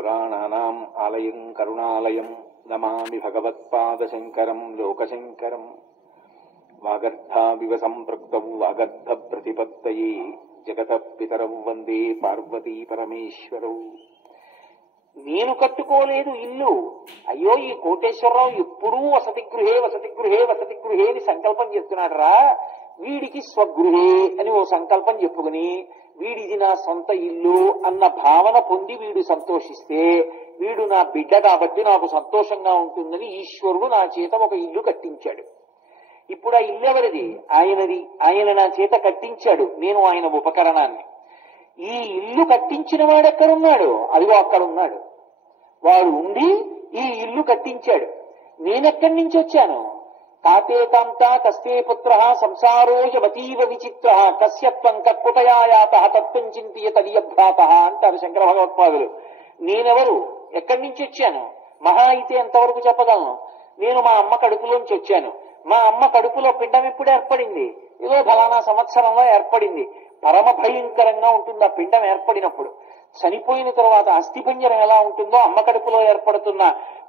పురాణానాం ఆలయం కరుణాలయం నమామి భగవత్పాదశంకరం లోకశంకరం. వాగర్థావివ సంపృక్తౌ వాగర్థ ప్రతిపత్తయే జగతః పితరౌ వందే పార్వతీ పరమేశ్వరౌ. నేను కట్టుకోలేదు ఇల్లు, అయ్యో ఈ కోటేశ్వరరావు ఎప్పుడూ వసతి గృహే వసతి గృహే వసతి గృహే అని సంకల్పం చెప్తున్నాడు రా. వీడికి స్వగృహే అని ఓ సంకల్పం చెప్పుకుని వీడిది నా సొంత ఇల్లు అన్న భావన పొంది వీడు సంతోషిస్తే, వీడు నా బిడ్డ కాబట్టి నాకు సంతోషంగా ఉంటుందని ఈశ్వరుడు నా చేత ఒక ఇల్లు కట్టించాడు. ఇప్పుడు ఆ ఇల్లు ఎవరిది? ఆయనది. ఆయన నా చేత కట్టించాడు, నేను ఆయన ఉపకరణాన్ని. ఈ ఇల్లు కట్టించిన వాడు ఎక్కడున్నాడు? అదిగో అక్కడున్నాడు. వాడు ఉండి ఈ ఇల్లు కట్టించాడు. నేనెక్కడి నుంచి వచ్చాను? తాతే కాంతా తస్తే పుత్ర సంసారోయవతీవ విచిత్ర కస్యత్వం కక్కుటయాయాత తత్వం చింతియ తదియభ్రాత అంటారు శంకర భగవత్పాదులు. నేనెవరు? ఎక్కడి నుంచి వచ్చాను? మహా అయితే ఎంతవరకు చెప్పగలను? నేను మా అమ్మ కడుపులోంచి వచ్చాను. మా అమ్మ కడుపులో పిండం ఎప్పుడు ఏర్పడింది? ఏదో ఫలానా సంవత్సరంలో ఏర్పడింది. పరమ భయంకరంగా ఉంటుంది ఆ పిండం ఏర్పడినప్పుడు. చనిపోయిన తర్వాత అస్థిపంజరం ఎలా ఉంటుందో అమ్మ కడుపులో ఏర్పడుతున్న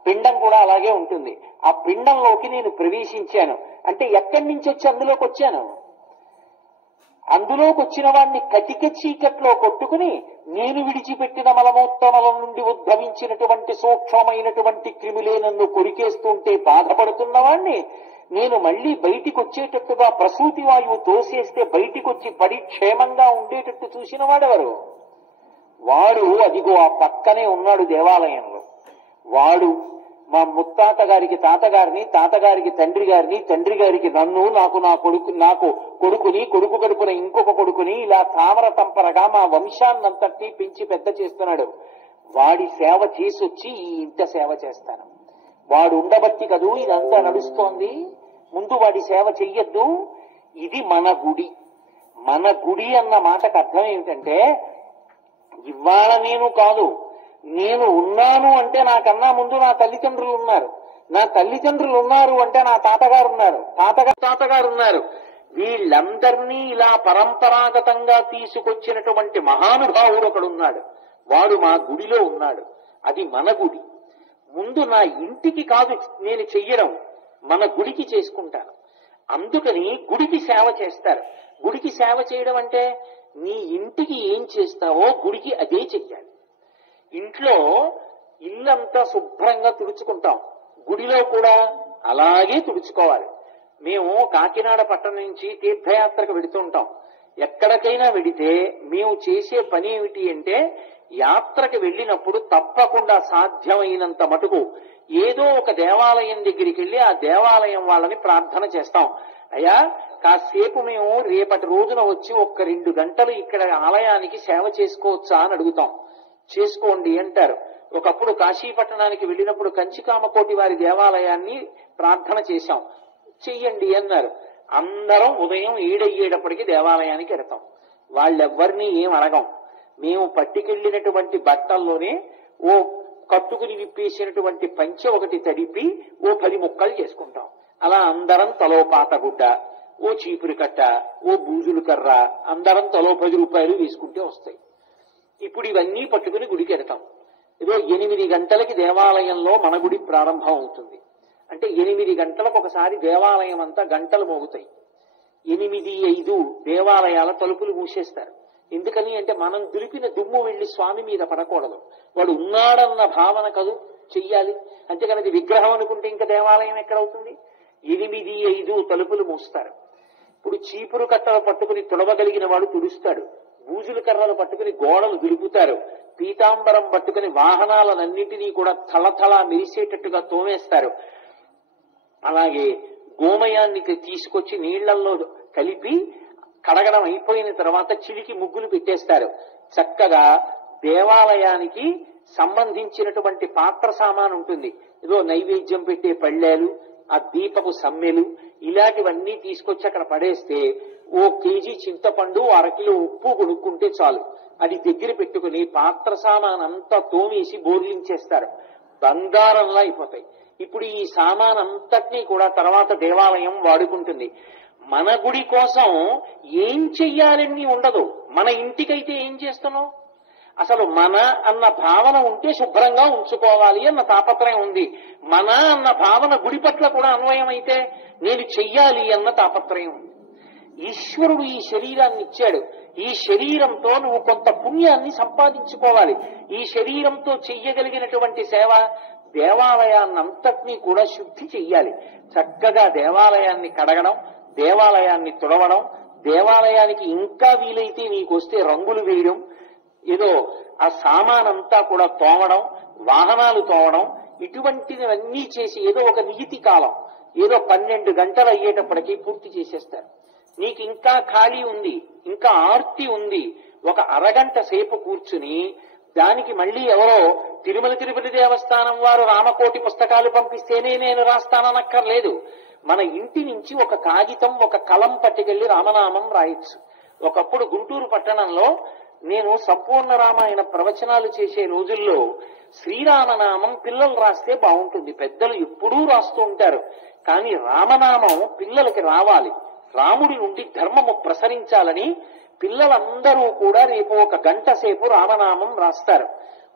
పిండం కూడా అలాగే ఉంటుంది. ఆ పిండంలోకి నేను ప్రవేశించాను. అంటే ఎక్కడి నుంచి వచ్చి అందులోకి వచ్చాను? అందులోకి వచ్చిన వాడిని కటిక చీకట్లో కొట్టుకుని నేను విడిచిపెట్టిన మలమూత్రమలం నుండి ఉద్భవించినటువంటి సూక్ష్మమైనటువంటి క్రిములే నన్ను కొరికేస్తుంటే బాధపడుతున్న వాణ్ణి నేను మళ్లీ బయటికి వచ్చేటట్టుగా ప్రసూతి వాయువు తోసేస్తే బయటికి వచ్చి పడి క్షేమంగా ఉండేటట్టు చూసిన వాడెవరు? వాడు అదిగో ఆ పక్కనే ఉన్నాడు దేవాలయంలో. వాడు మా ముత్తాత గారికి తాతగారిని, తాతగారికి తండ్రి గారిని, తండ్రి గారికి నన్ను, నాకు కొడుకుని, కొడుకు కడుపున ఇంకొక కొడుకుని, ఇలా తామర తంపరగా మా వంశాన్నంతటి పెంచి పెద్ద చేస్తున్నాడు. వాడి సేవ చేసి వచ్చి ఈ ఇంట సేవ చేస్తాను. వాడు ఉండబట్టి కదూ ఇదంతా నడుస్తోంది. ముందు వాడి సేవ చెయ్యొద్దు. ఇది మన గుడి. మన గుడి అన్న మాటకు అర్థం ఏమిటంటే, ఇవాళ నేను కాదు, నేను ఉన్నాను అంటే నాకన్నా ముందు నా తల్లిదండ్రులు ఉన్నారు. నా తల్లిదండ్రులు ఉన్నారు అంటే నా తాతగారు ఉన్నారు, తాతగారు ఉన్నారు. వీళ్ళందరినీ ఇలా పరంపరాగతంగా తీసుకొచ్చినటువంటి మహానుభావుడు ఒకడున్నాడు. వాడు మా గుడిలో ఉన్నాడు. అది మన గుడి. ముందు నా ఇంటికి కాదు నేను చెయ్యడం, మన గుడికి చేసుకుంటాను. అందుకని గుడికి సేవ చేస్తారు. గుడికి సేవ చేయడం అంటే నీ ఇంటికి ఏం చేస్తావో గుడికి అదే చెయ్యాలి. ఇంట్లో ఇల్లంతా శుభ్రంగా తుడుచుకుంటాం, గుడిలో కూడా అలాగే తుడుచుకోవాలి. మేము కాకినాడ పట్టణం నుంచి తీర్థయాత్రకు వెడుతుంటాం. ఎక్కడికైనా వెడితే మేము చేసే పని ఏమిటి అంటే, యాత్రకు వెళ్ళినప్పుడు తప్పకుండా సాధ్యమైనంత మటుకు ఏదో ఒక దేవాలయం దగ్గరికి వెళ్ళి ఆ దేవాలయం వాళ్ళని ప్రార్థన చేస్తాం. అయ్యా కాసేపు మేము రేపటి రోజున వచ్చి 1-2 గంటలు ఇక్కడ ఆలయానికి సేవ చేసుకోవచ్చా అని అడుగుతాం. చేసుకోండి అంటారు. ఒకప్పుడు కాశీపట్టణానికి వెళ్ళినప్పుడు కంచికామకోటి వారి దేవాలయాన్ని ప్రార్థన చేశాం, చెయ్యండి అన్నారు. అందరం ఉదయం 7 అయ్యేటప్పటికి దేవాలయానికి వెడతాం. వాళ్ళెవ్వరినీ ఏం అడగం. మేము పట్టుకెళ్ళినటువంటి బట్టల్లోనే ఓ కట్టుకుని విప్పేసినటువంటి పంచె ఒకటి తడిపి ఓ 10 ముక్కలు చేసుకుంటాం. అలా అందరం తలో పాతగుడ్డ, ఓ చీపురు కట్ట, ఓ బూజులు కర్ర, అందరం తలో 10 రూపాయలు వేసుకుంటే వస్తాయి. ఇప్పుడు ఇవన్నీ పట్టుకుని గుడికి వెడతాం. ఏదో 8 గంటలకి దేవాలయంలో మన గుడి ప్రారంభం అవుతుంది. అంటే 8 గంటలకు ఒకసారి దేవాలయం అంతా గంటలు మోగుతాయి. 8:05 దేవాలయాల తలుపులు మూసేస్తారు. ఎందుకని అంటే మనం దులిపిన దుమ్ము వెళ్లి స్వామి మీద పడకూడదు. వాడు ఉన్నాడన్న భావన కదూ చెయ్యాలి. అంతేకాని అది విగ్రహం అనుకుంటే ఇంకా దేవాలయం ఎక్కడవుతుంది? 8:05 తలుపులు మూస్తారు. ఇప్పుడు చీపురు కట్టలు పట్టుకుని తుడవగలిగిన వాడు తుడుస్తాడు. బూజులు కర్రలు పట్టుకుని గోడలు దులుపుతారు. పీతాంబరం పట్టుకుని వాహనాలన్నింటినీ కూడా తలతలా మెరిసేటట్టుగా తోమేస్తారు. అలాగే గోమయాన్ని తీసుకొచ్చి నీళ్లలో కలిపి కడగడం అయిపోయిన తర్వాత చిలికి ముగ్గులు పెట్టేస్తారు. చక్కగా దేవాలయానికి సంబంధించినటువంటి పాత్ర సామాను ఉంటుంది. ఏదో నైవేద్యం పెట్టే పళ్ళేలు, ఆ దీపపు సమ్మెలు, ఇలాంటివన్నీ తీసుకొచ్చి అక్కడ పడేస్తే ఓ కేజీ చింతపండు, 1/2 కిలో ఉప్పు కొనుక్కుంటే చాలు. అది దగ్గర పెట్టుకుని పాత్ర సామాన్ అంతా తోమేసి బోర్లించేస్తారు. బంగారంలా అయిపోతాయి. ఇప్పుడు ఈ సామాన్ అంతటినీ కూడా తర్వాత దేవాలయం వాడుకుంటుంది. మన గుడి కోసం ఏం చెయ్యాలని ఉండదు. మన ఇంటికైతే ఏం చేస్తున్నావు? అసలు మన అన్న భావన ఉంటే శుభ్రంగా ఉంచుకోవాలి అన్న తాపత్రయం ఉంది. మన అన్న భావన గుడి పట్ల కూడా అన్వయం అయితే నేను చెయ్యాలి అన్న తాపత్రయం ఉంది. ఈశ్వరుడు ఈ శరీరాన్ని ఇచ్చాడు. ఈ శరీరంతో నువ్వు కొంత పుణ్యాన్ని సంపాదించుకోవాలి. ఈ శరీరంతో చెయ్యగలిగినటువంటి సేవ దేవాలయాన్నంతటినీ కూడా శుద్ధి చెయ్యాలి. చక్కగా దేవాలయాన్ని కడగడం, దేవాలయాన్ని తుడవడం, దేవాలయానికి ఇంకా వీలైతే నీకు వస్తే రంగులు వేయడం, ఏదో ఆ సామానంతా కూడా తోమడం, వాహనాలు తోమడం, ఇటువంటివన్నీ చేసి ఏదో ఒక నియతి కాలం, ఏదో 12 గంటలు అయ్యేటప్పటికీ పూర్తి చేసేస్తారు. నీకు ఇంకా ఖాళీ ఉంది, ఇంకా ఆర్తి ఉంది, ఒక అరగంట సేపు కూర్చుని దానికి మళ్ళీ ఎవరో తిరుమల తిరుపతి దేవస్థానం వారు రామకోటి పుస్తకాలు పంపిస్తేనే నేను రాస్తాననక్కర్లేదు. మన ఇంటి నుంచి ఒక కాగితం, ఒక కలం పట్టుకెళ్లి రామనామం రాయొచ్చు. ఒకప్పుడు గుంటూరు పట్టణంలో నేను సంపూర్ణ రామాయణ ప్రవచనాలు చేసే రోజుల్లో శ్రీరామనామం పిల్లలు రాస్తే బాగుంటుంది. పెద్దలు ఎప్పుడూ రాస్తూ ఉంటారు, కానీ రామనామం పిల్లలకి రావాలి. రాముడి నుండి ధర్మము ప్రసరించాలని పిల్లలందరూ కూడా రేపు ఒక గంట సేపు రామనామం రాస్తారు.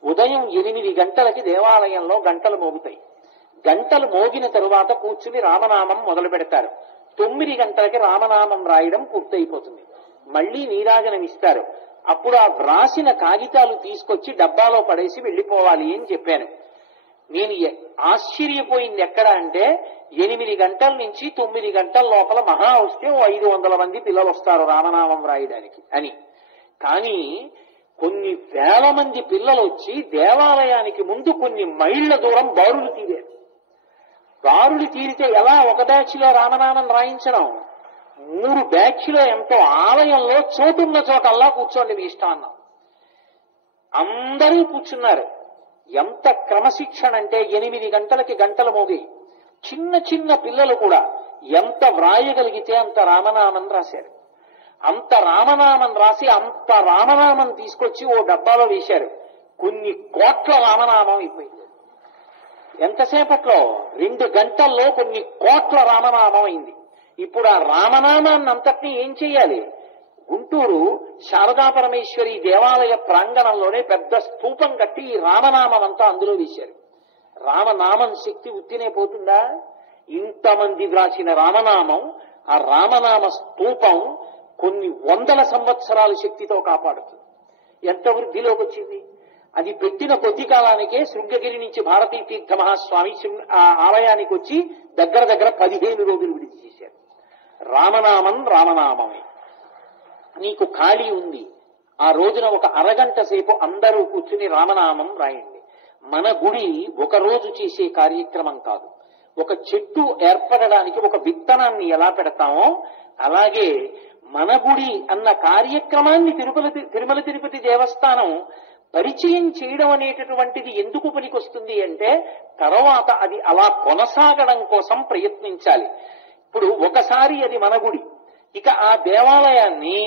ఉదయం 8 గంటలకి దేవాలయంలో గంటలు మోగుతాయి. గంటలు మోగిన తరువాత కూర్చుని రామనామం మొదలు పెడతారు. 9 గంటలకి రామనామం రాయడం పూర్తయిపోతుంది. మళ్లీ నీరాజనం ఇస్తారు. అప్పుడు ఆ వ్రాసిన కాగితాలు తీసుకొచ్చి డబ్బాలో పడేసి వెళ్లిపోవాలి అని చెప్పాను. నేను ఆశ్చర్యపోయింది ఎక్కడ అంటే 8 గంటల నుంచి 9 గంటల లోపల మహా వస్తే 500 మంది పిల్లలు వస్తారు రామనామం రాయడానికి అని. కానీ కొన్ని వేల మంది పిల్లలు వచ్చి దేవాలయానికి ముందు కొన్ని మైళ్ల దూరం బారులు తీరారు. బారులు తీరితే ఎలా ఒక బ్యాచ్లో రామనామం రాయించడం? 3 బ్యాచ్లో ఎంతో ఆలయంలో చోటున్న చోటల్లా కూర్చోండి మీ ఇష్టం అన్నాం. అందరూ కూర్చున్నారు. ఎంత క్రమశిక్షణ అంటే 8 గంటలకి గంటలు మోగి చిన్న చిన్న పిల్లలు కూడా ఎంత వ్రాయగలిగితే అంత రామనామం రాశారు. అంత రామనామం రాసి అంత రామనామం తీసుకొచ్చి ఓ డబ్బాలో వేశారు. కొన్ని కోట్ల రామనామం అయిపోయింది. ఎంతసేపట్లో? 2 గంటల్లో కొన్ని కోట్ల రామనామం అయింది. ఇప్పుడు ఆ రామనామాన్ని అంతటినీ ఏం చెయ్యాలి? గుంటూరు శారదా పరమేశ్వరి దేవాలయ ప్రాంగణంలోనే పెద్ద స్తూపం కట్టి ఈ రామనామం అంతా అందులో వేశారు. రామనామం శక్తి ఉత్తినే పోతుందా? ఇంతమంది వ్రాసిన రామనామం, ఆ రామనామ స్తూపం కొన్ని 100 సంవత్సరాల శక్తితో కాపాడుతుంది. ఎంత వృద్ధిలోకి వచ్చింది! అది పెట్టిన కొద్ది కాలానికే శృంగగిరి నుంచి భారతీ తీర్థ మహాస్వామి ఆ ఆలయానికి వచ్చి దగ్గర 15 రోజులు విడిచి చేశారు. రామనామం రామనామమే. నీకు ఖాళీ ఉంది, ఆ రోజున ఒక అరగంట సేపు అందరూ కూర్చుని రామనామం రాయండి. మన గుడి ఒక రోజు చేసే కార్యక్రమం కాదు. ఒక చెట్టు ఏర్పడడానికి ఒక విత్తనాన్ని ఎలా పెడతామో అలాగే మన గుడి అన్న కార్యక్రమాన్ని తిరుమల తిరుపతి దేవస్థానం పరిచయం చేయడం అనేటటువంటిది ఎందుకు పనికొస్తుంది అంటే తర్వాత అది అలా కొనసాగడం కోసం ప్రయత్నించాలి. ఇప్పుడు ఒకసారి అది మన గుడి, ఇక ఆ దేవాలయాన్ని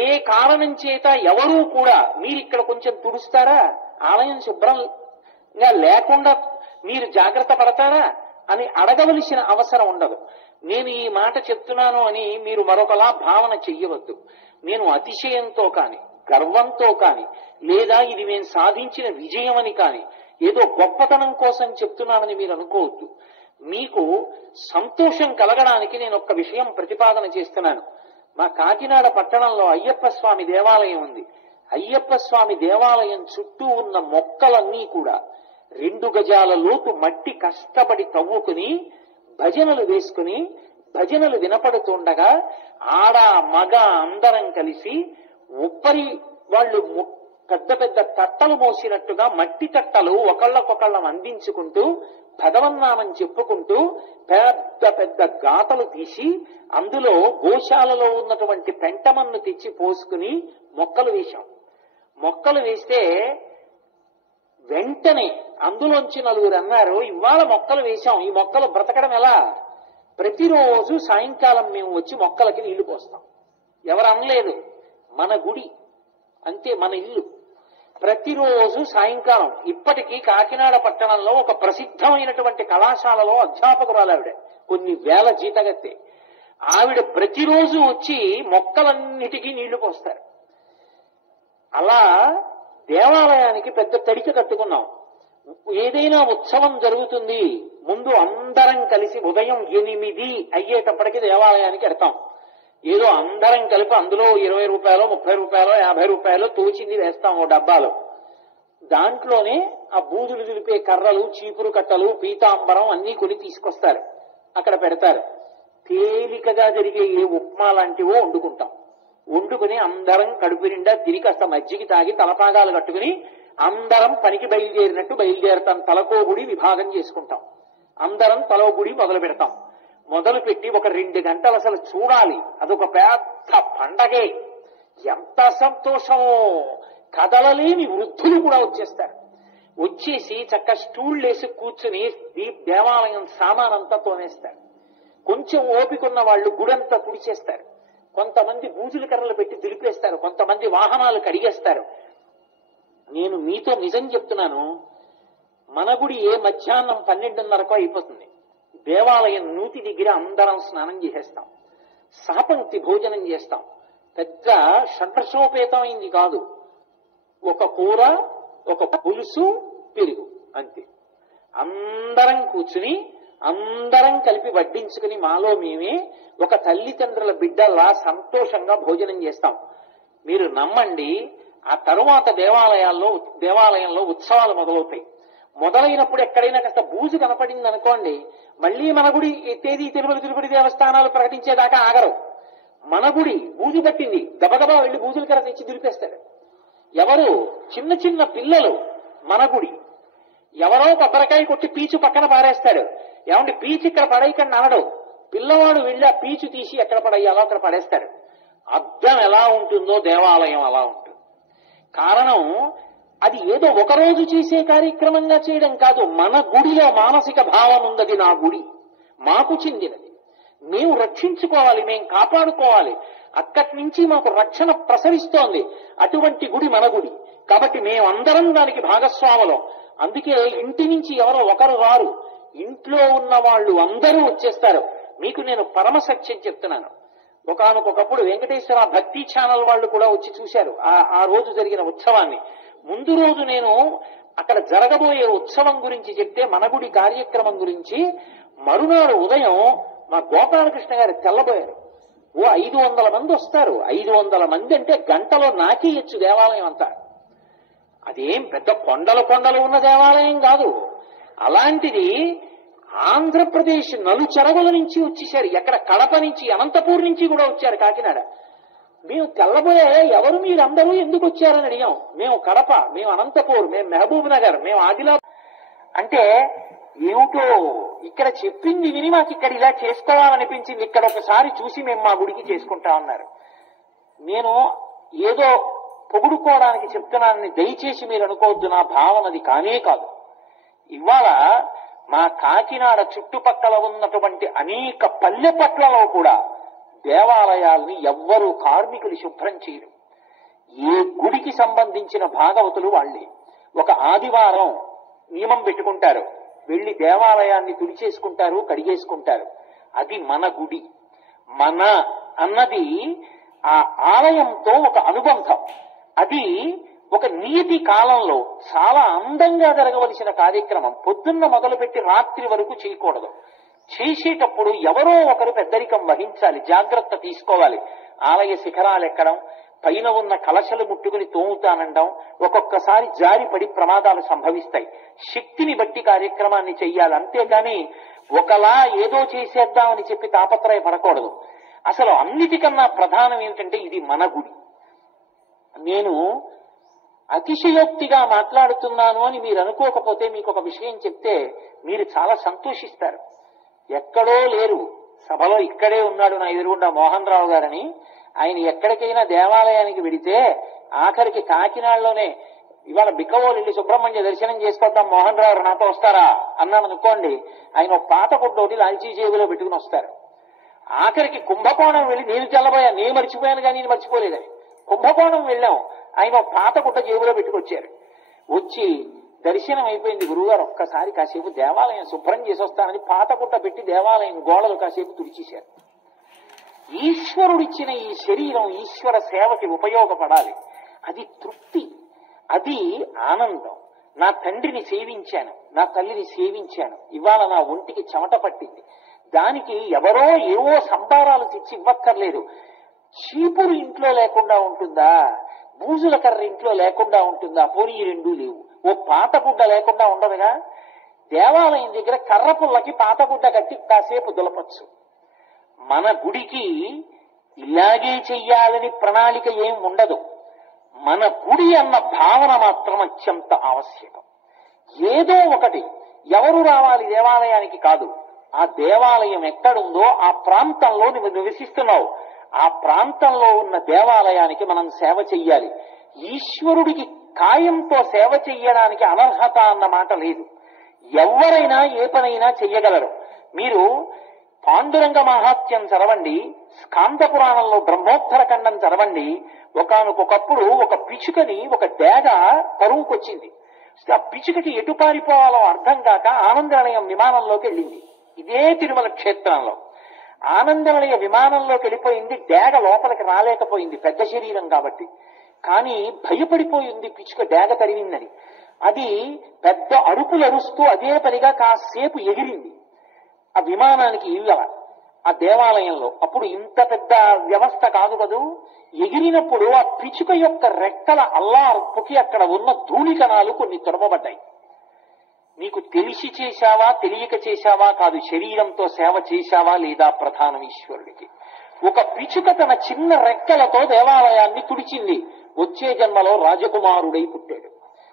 ఏ కారణం చేత ఎవరూ కూడా మీరు ఇక్కడ కొంచెం తుడుస్తారా, ఆలయం శుభ్రంగా లేకుండా మీరు జాగ్రత్త పడతారా అని అడగవలసిన అవసరం ఉండదు. నేను ఈ మాట చెప్తున్నాను అని మీరు మరొకలా భావన చెయ్యవద్దు. నేను అతిశయంతో కాని గర్వంతో కాని లేదా ఇది నేను సాధించిన విజయం అని కాని ఏదో గొప్పతనం కోసం చెప్తున్నానని మీరు అనుకోవద్దు. మీకు సంతోషం కలగడానికి నేను ఒక్క విషయం ప్రతిపాదన చేస్తున్నాను. మా కాకినాడ పట్టణంలో అయ్యప్ప స్వామి దేవాలయం ఉంది. అయ్యప్ప స్వామి దేవాలయం చుట్టూ ఉన్న మొక్కలన్నీ కూడా 2 గజాల లోతు మట్టి కష్టపడి తవ్వుకుని భజనలు వేసుకుని భజనలు వినపడుతుండగా ఆడ మగ అందరం కలిసి ఉప్పరి వాళ్ళు పెద్ద పెద్ద తట్టలు మోసినట్టుగా మట్టి తట్టలు ఒకళ్ళకొకళ్ళం అందించుకుంటూ భగవన్నామని చెప్పుకుంటూ పెద్ద పెద్ద గాతలు తీసి అందులో గోశాలలో ఉన్నటువంటి పెంటమన్ను తెచ్చి పోసుకుని మొక్కలు వేశాం. మొక్కలు వేస్తే వెంటనే అందులోంచి 4 అన్నారు, ఇవాళ మొక్కలు వేశాం, ఈ మొక్కలు బ్రతకడం ఎలా? ప్రతిరోజు సాయంకాలం మేము వచ్చి మొక్కలకి నీళ్లు పోస్తాం. ఎవరు అనలేదు, మన గుడి అంతే, మన ఇల్లు. ప్రతిరోజు సాయంకాలం ఇప్పటికీ కాకినాడ పట్టణంలో ఒక ప్రసిద్ధమైనటువంటి కళాశాలలో అధ్యాపకురాలు ఆవిడ, కొన్ని వేల జీతగత్తే. ఆవిడ ప్రతిరోజు వచ్చి మొక్కలన్నిటికీ నీళ్లు పోస్తారు. అలా దేవాలయానికి పెద్ద తడిక కట్టుకున్నాం. ఏదైనా ఉత్సవం జరుగుతుంది, ముందు అందరం కలిసి ఉదయం 8 అయ్యేటప్పటికి దేవాలయానికి వెడతాం. ఏదో అందరం కలిపి అందులో 20 రూపాయలు, 30 రూపాయలు, 50 రూపాయలు తోచింది వేస్తాం ఓ డబ్బాలో. దాంట్లోనే ఆ బూజులు దులిపే కర్రలు, చీపురు కట్టలు, పీతాంబరం అన్నీ కొని తీసుకొస్తారు, అక్కడ పెడతారు. తేలికగా జరిగే ఏ ఉప్మా లాంటివో వండుకుంటాం. వండుకుని అందరం కడుపు నిండా తిరిగి కాస్త మజ్జిగి తాగి తలపాగాలు కట్టుకుని అందరం పనికి బయలుదేరినట్టు బయలుదేరతాం. తలకో గుడి విభాగం చేసుకుంటాం. అందరం తలో గుడి మొదలు పెడతాం. మొదలు పెట్టి ఒక 2 గంటలు అసలు చూడాలి. అదొక పెద్ద పండగే. ఎంత సంతోషమో! కదలలేని వృద్ధులు కూడా వచ్చేస్తారు. వచ్చేసి చక్క స్టూల్ వేసి కూర్చుని దేవాలయం సామానంతా తోనేస్తారు. కొంచెం ఓపికన్న వాళ్ళు గుడంతా తుడిచేస్తారు. కొంతమంది బూజుల కర్రలు పెట్టి దులిపేస్తారు. కొంతమంది వాహనాలు కడిగేస్తారు. నేను మీతో నిజం చెప్తున్నాను, మన గుడి మధ్యాహ్నం 12:30కో అయిపోతుంది. దేవాలయం నూతి దగ్గర అందరం స్నానం చేసేస్తాం. సహపంక్తి భోజనం చేస్తాం. పెద్ద షడ్రసోపేతమైంది కాదు, ఒక కూర, ఒక పులుసు, పెరుగు, అంతే. అందరం కూర్చుని అందరం కలిపి వడ్డించుకుని మాలో మేమే ఒక తల్లిదండ్రుల బిడ్డల్లా సంతోషంగా భోజనం చేస్తాం. మీరు నమ్మండి, ఆ తరువాత దేవాలయంలో ఉత్సవాలు మొదలవుతాయి. మొదలైనప్పుడు ఎక్కడైనా కాస్త బూజు కనపడింది అనుకోండి, మళ్ళీ మన గుడి తేదీ తిరుపతి దేవస్థానాలు ప్రకటించేదాకా ఆగరు. మన గుడి బూజు పట్టింది, గబగబా వెళ్లి బూజుల కర్ర తెచ్చి దులిపేస్తాడు. ఎవరు? చిన్న చిన్న పిల్లలు. మన గుడి ఎవరో కొబ్బరికాయ కొట్టి పీచు పక్కన పారేస్తాడు. ఏమంటే పీచు ఇక్కడ పడేయకండి అనడు. పిల్లవాడు వెళ్ళి ఆ పీచు తీసి ఎక్కడ పడేయాలో అక్కడ పడేస్తాడు. అద్దం ఎలా ఉంటుందో దేవాలయం అలా ఉంటుంది. కారణం అది ఏదో ఒకరోజు చేసే కార్యక్రమంగా చేయడం కాదు. మన గుడిలో మానసిక భావం ఉన్నది. నా గుడి మాకు చెందినది, మేము రక్షించుకోవాలి, మేము కాపాడుకోవాలి. అక్కడి నుంచి మాకు రక్షణ ప్రసరిస్తోంది. అటువంటి గుడి మన గుడి కాబట్టి మేమందరం దానికి భాగస్వాములం. అందుకే ఇంటి నుంచి ఎవరో ఒకరు రారు, ఇంట్లో ఉన్న వాళ్ళు అందరూ వచ్చేస్తారు. మీకు నేను పరమసత్యం చెప్తున్నాను. ఒకానొకప్పుడు వెంకటేశ్వర భక్తి ఛానల్ వాళ్ళు కూడా వచ్చి చూశారు ఆ రోజు జరిగిన ఉత్సవాన్ని. ముందు రోజు నేను అక్కడ జరగబోయే ఉత్సవం గురించి చెప్తే, మన గుడి కార్యక్రమం గురించి, మరునాడు ఉదయం మా గోపాలకృష్ణ గారు తెల్లబోయారు. 500 మంది వస్తారు. 500 మంది అంటే గంటలో నాకేయచ్చు దేవాలయం అంతా. అదేం పెద్ద కొండలు ఉన్న దేవాలయం కాదు. అలాంటిది ఆంధ్రప్రదేశ్ నలుచెరగుల నుంచి వచ్చేసారు. ఎక్కడ కడప నుంచి, అనంతపూర్ నుంచి కూడా వచ్చారు, కాకినాడ. మేము తెల్లబోయే, ఎవరు మీరందరూ ఎందుకు వచ్చారని అడిగాం. మేము కడప, మేము అనంతపూర్, మేము మహబూబ్ నగర్, మేము ఆదిలాబాద్. అంటే ఏమిటో ఇక్కడ చెప్పింది విని మాకు ఇక్కడ ఇలా చేసుకోవాలనిపించింది. ఇక్కడ ఒకసారి చూసి మేము మా గుడికి చేసుకుంటా అన్నారు. నేను ఏదో పొగుడుకోవడానికి చెప్తున్నానని దయచేసి మీరు అనుకోవద్దు. నా భావన అది కానే కాదు. ఇవాళ మా కాకినాడ చుట్టుపక్కల ఉన్నటువంటి అనేక పల్లె పట్లలో కూడా దేవాలయాల్ని ఎవ్వరూ కార్మికులు శుభ్రం చేయరు. ఏ గుడికి సంబంధించిన భాగవతులు వాళ్ళే. ఒక ఆదివారం నియమం పెట్టుకుంటారు, వెళ్లి దేవాలయాన్ని తుడిచేసుకుంటారు, కడిగేసుకుంటారు. అది మన గుడి. మన అన్నది ఆ ఆలయంతో ఒక అనుబంధం. అది ఒక నీతి కాలంలో చాలా అందంగా జరగవలసిన కార్యక్రమం. పొద్దున్న మొదలుపెట్టి రాత్రి వరకు చేయకూడదు. చేసేటప్పుడు ఎవరో ఒకరు పెద్దరికం వహించాలి, జాగ్రత్త తీసుకోవాలి. ఆలయ శిఖరాలు ఎక్కడం, పైన ఉన్న కలశలు ముట్టుకుని తోముతానండం, ఒక్కొక్కసారి జారిపడి ప్రమాదాలు సంభవిస్తాయి. శక్తిని బట్టి కార్యక్రమాన్ని చెయ్యాలి. అంతేగాని ఒకలా ఏదో చేసేద్దామని చెప్పి తాపత్రయపడకూడదు. అసలు అన్నిటికన్నా ప్రధానం ఏమిటంటే ఇది మన గుడి. నేను అతిశయోక్తిగా మాట్లాడుతున్నాను అని మీరు అనుకోకపోతే మీకు ఒక విషయం చెప్తే మీరు చాలా సంతోషిస్తారు. ఎక్కడో లేరు, సభలో ఇక్కడే ఉన్నాడు నా ఎదురుగుండా మోహన్ రావు గారని. ఆయన ఎక్కడికైనా దేవాలయానికి వెడితే ఆఖరికి కాకినాడలోనే ఇవాళ బిక్కవోలు వెళ్ళి సుబ్రహ్మణ్య దర్శనం చేసుకొద్దాం మోహన్ రావు నాతో వస్తారా అన్నాను అనుకోండి, ఆయన ఒక పాత కొట్టోటి లాల్చీ జేబులో పెట్టుకుని వస్తారు. ఆఖరికి కుంభకోణం వెళ్ళి నేను తెల్లబోయా, నేను మర్చిపోయాను కానీ నేను మర్చిపోలేదని. కుంభకోణం వెళ్ళాం, ఆయన పాత గుట్ట జేబులో పెట్టుకొచ్చారు. వచ్చి దర్శనం అయిపోయింది, గురువుగారు ఒక్కసారి కాసేపు దేవాలయం శుభ్రం చేసి వస్తానని పాత గుట్ట పెట్టి దేవాలయం గోడలు కాసేపు తుడిచేశారు. ఈశ్వరుడిచ్చిన ఈ శరీరం ఈశ్వర సేవకి ఉపయోగపడాలి. అది తృప్తి. అది ఆనందం. నా తండ్రిని సేవించాను, నా తల్లిని సేవించాను, ఇవాళ నా ఒంటికి చెమట పట్టింది. దానికి ఎవరో ఏవో సంబారాలు తెచ్చి ఇవ్వక్కర్లేదు. చీపురు ఇంట్లో లేకుండా ఉంటుందా? బూజుల కర్ర ఇంట్లో లేకుండా ఉంటుందా? పోనీ ఈ రెండూ లేవు. ఓ పాతగుడ్డ లేకుండా ఉండదుగా. దేవాలయం దగ్గర కర్ర పుల్లకి పాతగుడ్డ కట్టి కాసేపు దులపచ్చు. మన గుడికి ఇలాగే చెయ్యాలని ప్రణాళిక ఏం ఉండదు. మన గుడి అన్న భావన మాత్రం అత్యంత ఆవశ్యకం. ఏదో ఒకటి, ఎవరు రావాలి దేవాలయానికి కాదు, ఆ దేవాలయం ఎక్కడుందో ఆ ప్రాంతంలో నువ్వు నివసిస్తున్నావు, ఆ ప్రాంతంలో ఉన్న దేవాలయానికి మనం సేవ చెయ్యాలి. ఈశ్వరుడికి కాయంతో సేవ చెయ్యడానికి అనర్హత అన్న మాట లేదు. ఎవరైనా ఏ పనైనా చెయ్యగలరు. మీరు పాండురంగ మహాత్మ్యం చదవండి, స్కాంద పురాణంలో బ్రహ్మోత్తర ఖండం చదవండి. ఒకానొకప్పుడు ఒక పిచుకని ఒక డేగ కరువుకొచ్చింది. ఆ పిచుకకి ఎటు పారిపోవాలో అర్థం కాక ఆనందనిలయం విమానంలోకి వెళ్ళింది. ఇదే తిరుమల క్షేత్రంలో ఆనందనిలయ విమానంలోకి వెళ్ళిపోయింది. డేగ లోపలికి రాలేకపోయింది, పెద్ద శరీరం కాబట్టి. కానీ భయపడిపోయింది పిచుక డేగ తరిగిందని. అది పెద్ద అరుపులు అరుస్తూ అదే పనిగా కాసేపు ఎగిరింది ఆ విమానానికి ఇవ్వాల ఆ దేవాలయంలో. అప్పుడు ఇంత పెద్ద వ్యవస్థ కాదు కదూ. ఎగిరినప్పుడు ఆ పిచుక యొక్క రెక్కల అల్లార్పుకి అక్కడ ఉన్న ధూళికణాలు కొన్ని తొడమబడ్డాయి. నీకు తెలిసి చేశావా తెలియక చేశావా కాదు, శరీరంతో సేవ చేశావా లేదా ప్రధానం ఈశ్వరుడికి. ఒక పిచుక తన చిన్న రెక్కలతో దేవాలయాన్ని తుడిచింది. వచ్చే జన్మలో రాజకుమారుడై పుట్టాడు.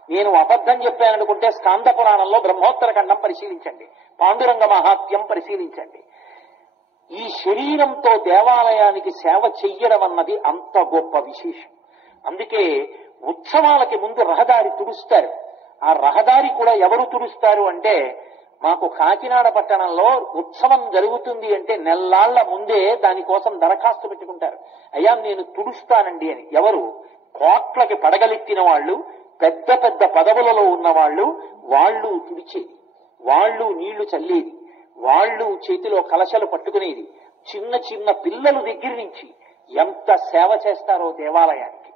నేను అబద్ధం చెప్పాననుకుంటే స్కాంద పురాణంలో బ్రహ్మోత్తర ఖండం పరిశీలించండి, పాండురంగ మహాత్మ్యం పరిశీలించండి. ఈ శరీరంతో దేవాలయానికి సేవ చెయ్యడం అన్నది అంత గొప్ప విశేషం. అందుకే ఉత్సవాలకి ముందు రహదారి తుడుస్తారు. ఆ రహదారి కూడా ఎవరు తుడుస్తారు అంటే, మాకు కాకినాడ పట్టణంలో ఉత్సవం జరుగుతుంది అంటే నెల్లాళ్ల ముందే దానికోసం దరఖాస్తు పెట్టుకుంటారు. అయ్యా నేను తుడుస్తానండి అని. ఎవరు? కోట్లకి పడగలెత్తిన వాళ్ళు, పెద్ద పెద్ద పదవులలో ఉన్న వాళ్ళు, వాళ్ళు తుడిచేది, వాళ్ళు నీళ్లు చల్లేది, వాళ్ళు చేతిలో కలశలు పట్టుకునేది. చిన్న చిన్న పిల్లల దగ్గర నుంచి ఎంత సేవ చేస్తారో దేవాలయానికి.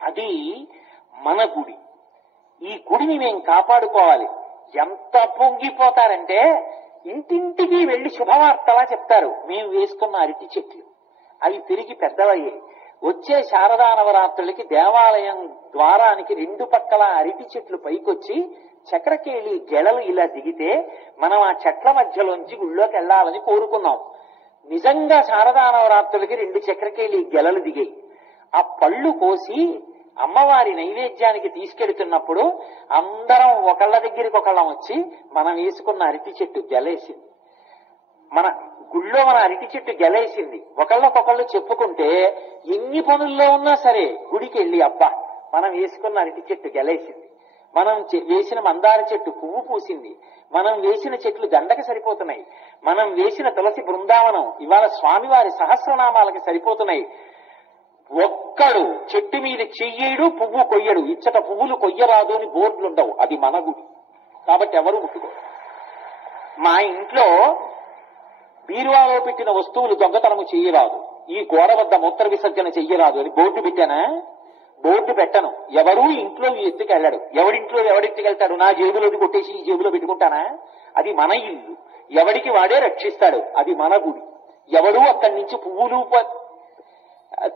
అది మన గుడి. ఈ గుడిని మేము కాపాడుకోవాలి. ఎంత పొంగిపోతారంటే ఇంటింటికి వెళ్లి శుభవార్తలా చెప్తారు. మేము వేసుకున్న అరటి చెట్లు అవి పెరిగి పెద్దవయ్యాయి. వచ్చే శారదా నవరాత్రులకి దేవాలయం ద్వారానికి రెండు పక్కల అరటి చెట్లు పైకొచ్చి చక్రకేళి గెలలు ఇలా దిగితే మనం ఆ చెట్ల మధ్యలోంచి గుళ్ళోకి వెళ్ళాలని కోరుకున్నాం. నిజంగా శారదా నవరాత్రులకి రెండు చక్రకేళి గెలలు దిగాయి. ఆ పళ్ళు కోసి అమ్మవారి నైవేద్యానికి తీసుకెడుతున్నప్పుడు అందరం ఒకళ్ళ దగ్గరికి ఒకళ్ళం వచ్చి మనం వేసుకున్న అరటి చెట్టు గెలేసింది. మన గుళ్ళో మన అరటి చెట్టు గెలేసింది. ఒకళ్ళకొకళ్ళు చెప్పుకుంటే ఎన్ని పనుల్లో ఉన్నా సరే గుడికి వెళ్ళి అబ్బా మనం వేసుకున్న అరటి చెట్టు గెలేసింది, మనం వేసిన మందార చెట్టు పువ్వు పూసింది, మనం వేసిన చెట్లు దండకి సరిపోతున్నాయి, మనం వేసిన తులసి బృందావనం ఇవాళ స్వామివారి సహస్రనామాలకి సరిపోతున్నాయి. ఒక్కడు చెట్టు మీద చెయ్యడు, పువ్వు కొయ్యడు. ఇచ్చట పువ్వులు కొయ్యరాదు అని బోర్డులుండవు. అది మన గుడి కాబట్టి ఎవరు ముట్టుకో. మా ఇంట్లో బీరువాలో పెట్టిన వస్తువులు దొంగతనము చెయ్యరాదు, ఈ గోడ వద్ద మూత్ర విసర్జన చెయ్యరాదు అని బోర్డు పెట్టానా? బోర్డు పెట్టను. ఎవరూ ఇంట్లో ఎత్తుకెళ్ళాడు. ఎవడింట్లో ఎవడెత్తుకెళ్తాడు? నా జేబులోది కొట్టేసి ఈ జేబులో పెట్టుకుంటానా? అది మన ఇల్లు, ఎవడికి వాడే రక్షిస్తాడు. అది మన గుడి. ఎవడూ అక్కడి నుంచి పువ్వులు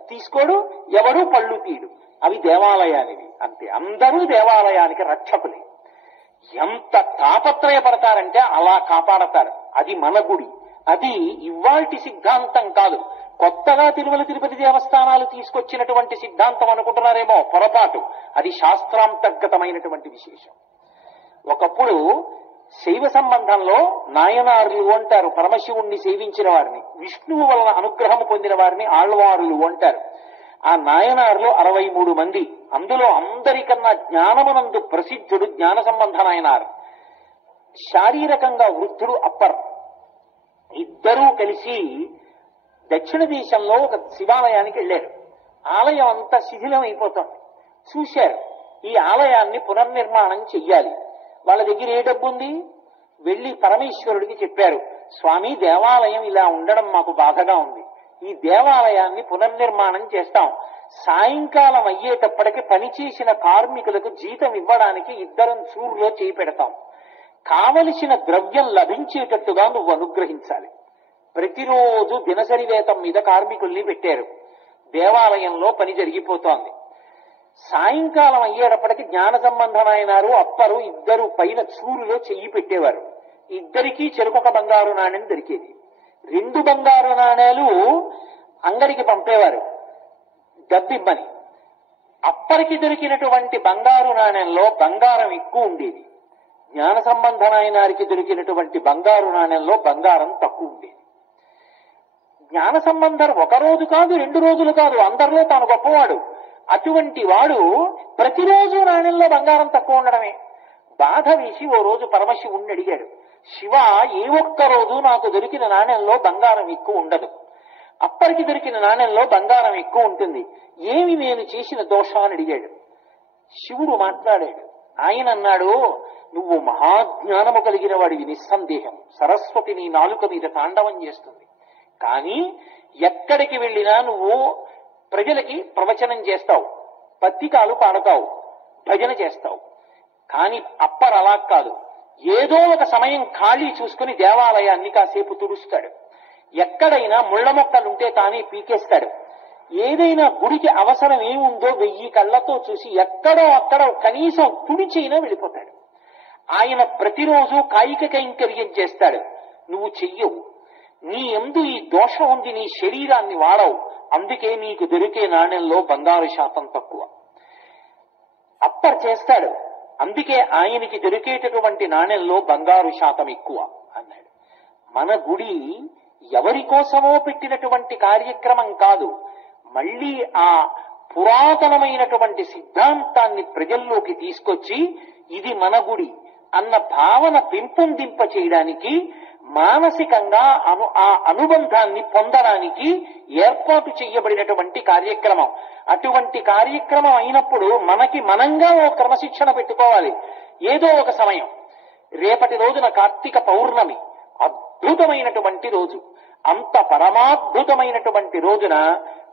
తీసుకోడు, ఎవడూ పళ్ళు తీయడు. అవి దేవాలయానివి అంతే. అందరూ దేవాలయానికి రక్షకులే. ఎంత తాపత్రయపడతారంటే అలా కాపాడతారు. అది మన గుడి. అది ఇవాల్టి సిద్ధాంతం కాదు, కొత్తగా తిరుమల తిరుపతి దేవస్థానాలు తీసుకొచ్చినటువంటి సిద్ధాంతం అనుకుంటున్నారేమో, పొరపాటు. అది శాస్త్రాంతర్గతమైనటువంటి విశేషం. ఒకప్పుడు శైవ సంబంధంలో నాయనారులు అంటారు పరమశివుణ్ణి సేవించిన వారిని, విష్ణువు వలన అనుగ్రహం పొందిన వారిని ఆళ్వారులు అంటారు. ఆ నాయనారులు 63 మంది. అందులో అందరికన్నా జ్ఞానమునందు ప్రసిద్ధుడు జ్ఞాన సంబంధ నాయనారు. శారీరకంగా వృద్ధుడు అప్పర్. ఇద్దరూ కలిసి దక్షిణ దేశంలో ఒక శివాలయానికి వెళ్ళారు. ఆలయం అంతా శిథిలం అయిపోతుంది. చూశారు, ఈ ఆలయాన్ని పునర్నిర్మాణం చెయ్యాలి. వాళ్ళ దగ్గర ఏ డబ్బు ఉంది? వెళ్లి పరమేశ్వరుడికి చెప్పారు, స్వామి దేవాలయం ఇలా ఉండడం మాకు బాధగా ఉంది, ఈ దేవాలయాన్ని పునర్నిర్మాణం చేస్తాం, సాయంకాలం అయ్యేటప్పటికి పనిచేసిన కార్మికులకు జీతం ఇవ్వడానికి ఇద్దరం చూరులో చేయి పెడతాం. కావలసిన ద్రవ్యం లభించేటట్టుగా నువ్వు అనుగ్రహించాలి. ప్రతిరోజు దినసరి వేతం మీద కార్మికుల్ని పెట్టారు. దేవాలయంలో పని జరిగిపోతోంది. సాయంకాలం అయ్యేటప్పటికి జ్ఞాన సంబంధమైనారు అప్పరు ఇద్దరు పైన చూరులో చెయ్యి పెట్టేవారు. ఇద్దరికీ చెరుకొక బంగారు నాణ్యం దొరికేది. 2 బంగారు నాణేలు అంగడికి పంపేవారు డబ్బిమ్మని. అప్పటికి దొరికినటువంటి బంగారు నాణ్యంలో బంగారం ఎక్కువ ఉండేది. జ్ఞాన సంబంధమైనారికి దొరికినటువంటి బంగారు నాణ్యంలో బంగారం తక్కువ ఉండేది. జ్ఞాన సంబంధం 1 రోజు కాదు 2 రోజులు కాదు, అందరిలో తాను గొప్పవాడు. అటువంటి వాడు ప్రతిరోజు నాణ్యంలో బంగారం తక్కువ ఉండడమే. బాధ వేసి ఓ రోజు పరమశివుణ్ణి అడిగాడు, శివ, ఏ ఒక్క రోజు నాకు దొరికిన నాణ్యంలో బంగారం ఎక్కువ ఉండదు, అప్పటికి దొరికిన నాణ్యంలో బంగారం ఎక్కువ ఉంటుంది, ఏమి నేను చేసిన దోషం అని అడిగాడు. శివుడు మాట్లాడాడు. ఆయన అన్నాడు, నువ్వు మహాజ్ఞానము కలిగిన వాడివి, నిస్సందేహం. సరస్వతి నీ నాలుక మీద తాండవం చేస్తుంది. కానీ ఎక్కడికి వెళ్ళినా నువ్వు ప్రజలకి ప్రవచనం చేస్తావు, పత్రికాలు పాడతావు, భజన చేస్తావు. కానీ అప్పర్ అలా కాదు. ఏదో ఒక సమయం ఖాళీ చూసుకుని దేవాలయాన్ని కాసేపు తుడుస్తాడు. ఎక్కడైనా ముళ్ళ మొక్కలుంటే తానే పీకేస్తాడు. ఏదైనా గుడికి అవసరం ఏముందో 1000 కళ్ళతో చూసి ఎక్కడో అక్కడ కనీసం తుడిచైనా వెళ్ళిపోతాడు. ఆయన ప్రతిరోజు కాయిక కైంకర్యం చేస్తాడు. నువ్వు చెయ్యవు. నీ యందు ఈ దోషం ఉంది, నీ శరీరాన్ని వాడవు. అందుకే నీకు దొరికే నాణ్యంలో బంగారు శాతం తక్కువ. అప్పర్ చేస్తాడు, అందుకే ఆయనకి దొరికేటటువంటి నాణ్యంలో బంగారు శాతం ఎక్కువ అన్నాడు. మన గుడి ఎవరి కోసమో పెట్టినటువంటి కార్యక్రమం కాదు. మళ్ళీ ఆ పురాతనమైనటువంటి సిద్ధాంతాన్ని ప్రజల్లోకి తీసుకొచ్చి ఇది మన గుడి అన్న భావన పెంపొందింప చేయడానికి, మానసికంగా ఆ అనుబంధాన్ని పొందడానికి ఏర్పాటు చేయబడినటువంటి కార్యక్రమం. అటువంటి కార్యక్రమం అయినప్పుడు మనకి మనంగా ఓ క్రమశిక్షణ పెట్టుకోవాలి. ఏదో ఒక సమయం, రేపటి రోజున కార్తీక పౌర్ణమి, అద్భుతమైనటువంటి రోజు. అంత పరమాద్భుతమైనటువంటి రోజున